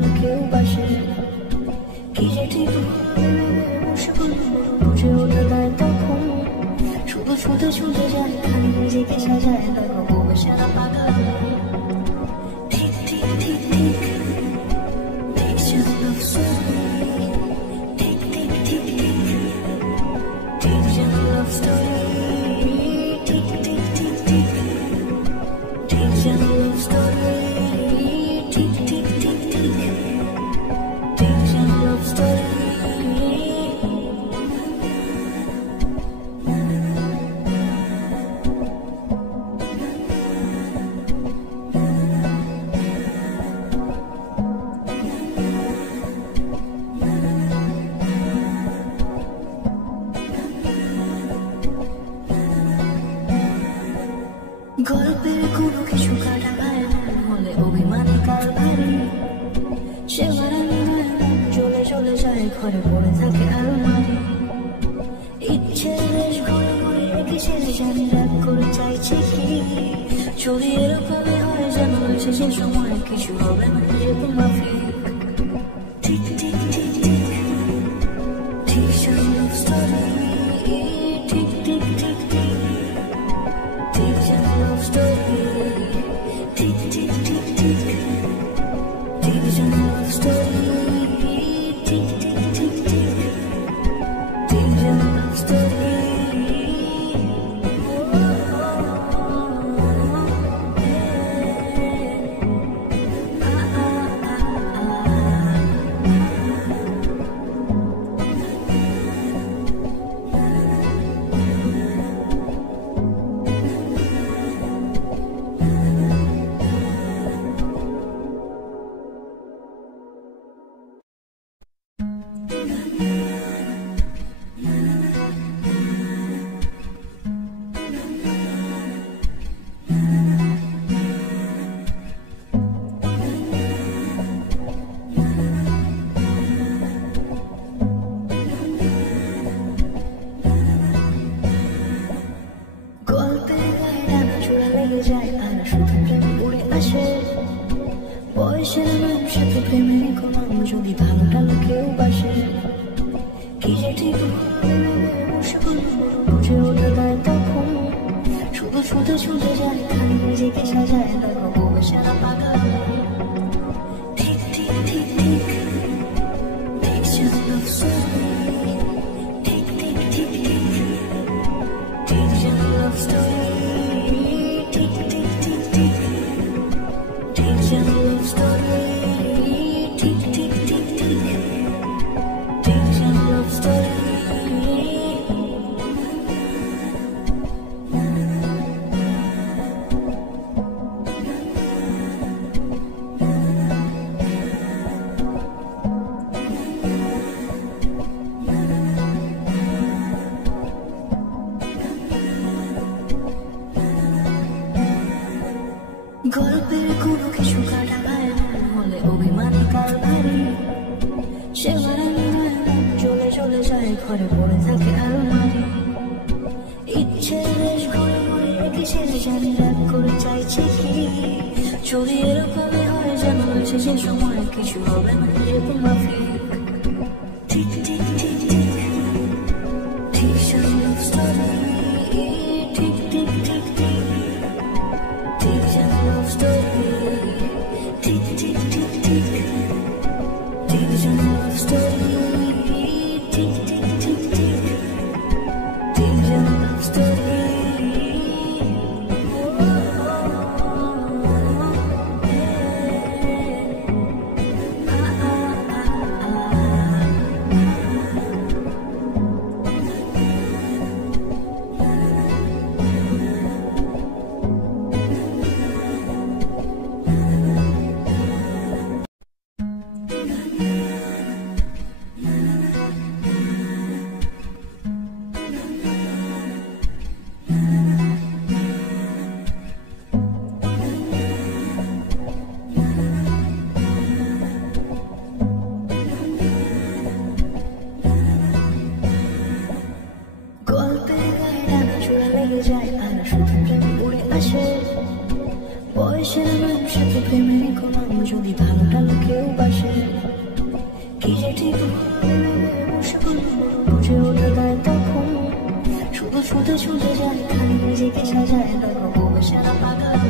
ডালে কেউ বাসে কি যে ঠিক বুঝে ওঠে না তখন শুধু শুধু ছুটে যায় খালি নিজেকে সাজায় দেখো বউ সারা পাগল ঠিক ঠিক ঠিক ঠিক Takes your love story ঠিক ঠিক ঠিক ঠিক Takes your love story ঠিক ঠিক ঠিক ঠিক Takes your love story ঠিক ঠিক ঠিক ঠিক Takes your love story গল্পের কোনো কিছু কাটা ভাই হলে অভিমানে কাল ভারী সে মারানি চলে চলে যায় ঘরে পড়ে থাকে আলমারি ইচ্ছে বেশ ঘরে ঘরে রেখে সে জানি রাগ করে চাইছে কি চুরি এরকমই হয় যেন সে সময় কিছু হবে না যেরকম মাফি ঠিক ঠিক ঠিক ঠিক ঠিক লভ স্টোরি ঠিক ঠিক ঠিক ঠিক Takes your love story Tick tick tick tick Takes your love story Tick tick tick tick Takes your love story যায় আর শুধু প্রেমে উড়ে আসে বয়সের মানুষকে প্রেমের কোন যদি ভালোটা কেউ বাসে কি যে ঠিক বুঝে ওঠে না তখন শুধু শুধু ছুটে যায় খালি নিজেকে সাজায় দেখো বউ সারা পাগল ঠিক ঠিক ঠিক ঠিক Takes your love story ঠিক ঠিক ঠিক ঠিক Takes your love story Tick tick tick tick Takes your love story Tick tick tick tick Takes your love story গল্পের কোনো কিছু কাটা ভাই হলে অভিমানে কাল ভারী সে মারানি চলে চলে যায় ঘরে পড়ে থাকে আলমারি ইচ্ছে বেশ ঘরে ঘরে রেখে সে জানি রাগ করে চাইছে কি চুরি এরকমই হয় যেন সে সময় কিছু হবে না যেরকম মাফি ঠিক ঠিক ঠিক ঠিক ঠিক লভ স্টোরি ঠিক ঠিক ঠিক ঠিক Takes your love story Tick tick tick tick Takes your love story Tick tick tick tick Takes your love story যায় আর শুধু প্রেমে উড়ে আসে বয়সের মানুষে তো প্রেমেরই কোলাম, যদি ভালো টালো কেউ বাসে কি যে ঠিক বসে বুঝে ওঠা দেয় তখন, শুধু ছুটে ছুটে যায় খালি নিজেকে সাজায়, দেখো বয়সেরা পাগল